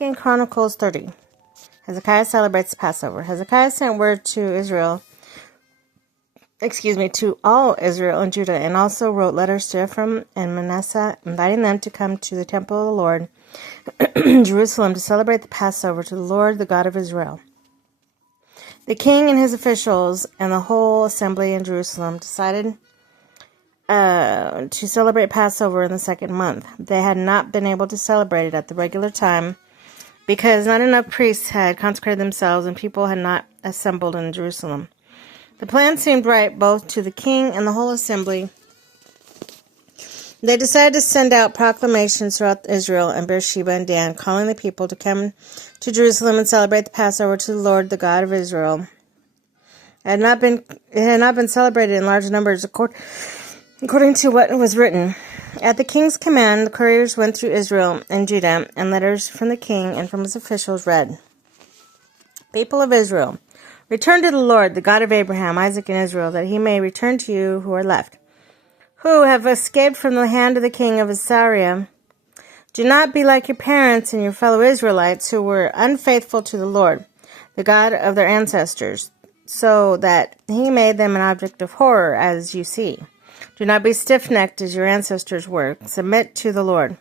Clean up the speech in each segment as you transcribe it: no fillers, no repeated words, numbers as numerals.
In Chronicles 30, Hezekiah celebrates the Passover. Hezekiah sent word to all Israel and Judah, and also wrote letters to Ephraim and Manasseh, inviting them to come to the temple of the Lord in Jerusalem to celebrate the Passover to the Lord, the God of Israel. The king and his officials and the whole assembly in Jerusalem decided to celebrate Passover in the second month. They had not been able to celebrate it at the regular time because not enough priests had consecrated themselves and people had not assembled in Jerusalem. The plan seemed right both to the king and the whole assembly. They decided to send out proclamations throughout Israel and Beersheba and Dan, calling the people to come to Jerusalem and celebrate the Passover to the Lord, the God of Israel. It had not been celebrated in large numbers according to what was written. At the king's command, the couriers went through Israel and Judah, and letters from the king and from his officials read, "People of Israel, return to the Lord, the God of Abraham, Isaac, and Israel, that he may return to you who are left, who have escaped from the hand of the king of Assyria. Do not be like your parents and your fellow Israelites who were unfaithful to the Lord, the God of their ancestors, so that he made them an object of horror, as you see. Do not be stiff-necked as your ancestors were. Submit to the Lord.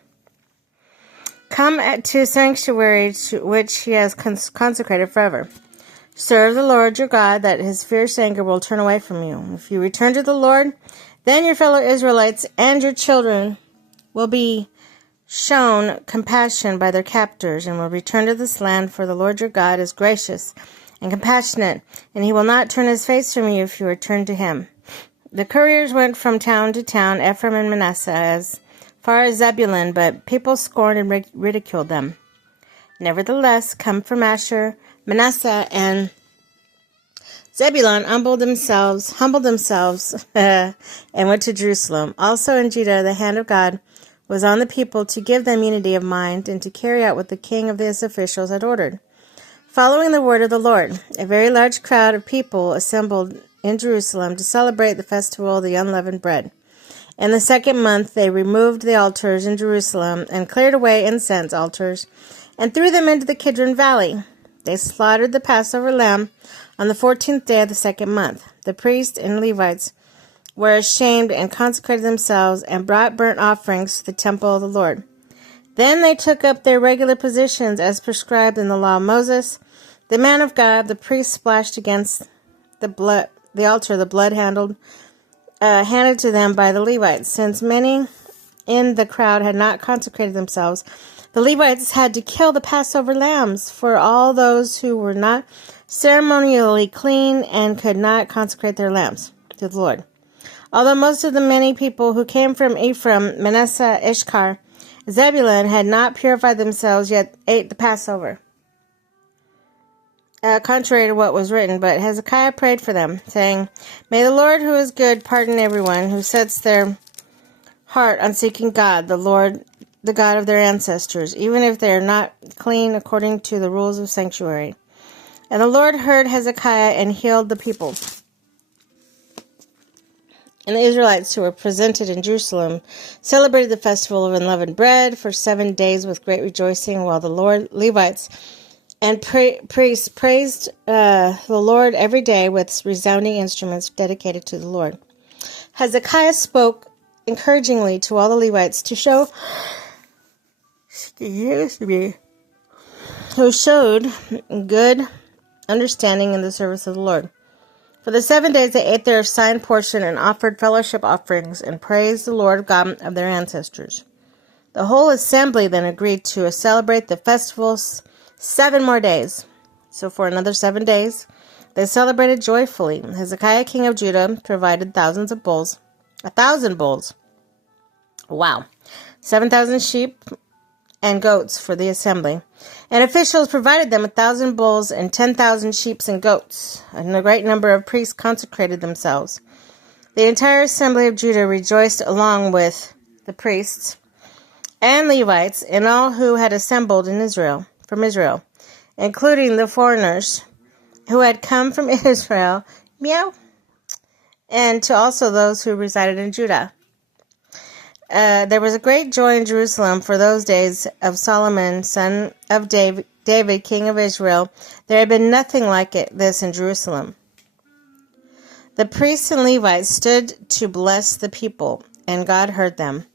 Come to sanctuary which he has consecrated forever. Serve the Lord your God, that his fierce anger will turn away from you. If you return to the Lord, then your fellow Israelites and your children will be shown compassion by their captors and will return to this land, for the Lord your God is gracious and compassionate, and he will not turn his face from you if you return to him." The couriers went from town to town, Ephraim and Manasseh, as far as Zebulun, but people scorned and ridiculed them. Nevertheless, come from Asher, Manasseh, and Zebulun humbled themselves, and went to Jerusalem. Also in Judah, the hand of God was on the people to give them unity of mind and to carry out what the king of his officials had ordered. Following the word of the Lord, a very large crowd of people assembled in Jerusalem to celebrate the festival of the unleavened bread. In the second month, they removed the altars in Jerusalem and cleared away incense altars and threw them into the Kidron Valley. They slaughtered the Passover lamb on the 14th day of the second month. The priests and Levites were ashamed and consecrated themselves and brought burnt offerings to the temple of the Lord. Then they took up their regular positions as prescribed in the law of Moses. The man of God, the priest, splashed against the altar the blood handed to them by the Levites. Since many in the crowd had not consecrated themselves, the Levites had to kill the Passover lambs for all those who were not ceremonially clean and could not consecrate their lambs to the Lord. Although most of the many people who came from Ephraim, Manasseh, Issachar, Zebulun had not purified themselves, yet ate the Passover, contrary to what was written. But Hezekiah prayed for them, saying, "May the Lord, who is good, pardon everyone who sets their heart on seeking God, the Lord, the God of their ancestors, even if they are not clean according to the rules of sanctuary." And the Lord heard Hezekiah and healed the people. And the Israelites who were presented in Jerusalem celebrated the festival of unleavened bread for 7 days with great rejoicing, while the Levites and priests praised the Lord every day with resounding instruments dedicated to the Lord. Hezekiah spoke encouragingly to all the Levites who showed good understanding in the service of the Lord. For the 7 days they ate their assigned portion and offered fellowship offerings and praised the Lord God of their ancestors. The whole assembly then agreed to celebrate the festivals 7 more days. So for another 7 days, they celebrated joyfully. Hezekiah, king of Judah, provided thousands of bulls. 1,000 bulls. Wow. 7,000 sheep and goats for the assembly. And officials provided them 1,000 bulls and 10,000 sheep and goats. And a great number of priests consecrated themselves. The entire assembly of Judah rejoiced along with the priests and Levites and all who had assembled from Israel, including the foreigners who had come from Israel, and to also those who resided in Judah. There was a great joy in Jerusalem for those days of Solomon, son of David, king of Israel. There had been nothing like this in Jerusalem. The priests and Levites stood to bless the people, and God heard them,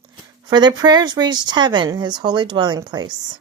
for their prayers reached heaven, his holy dwelling place.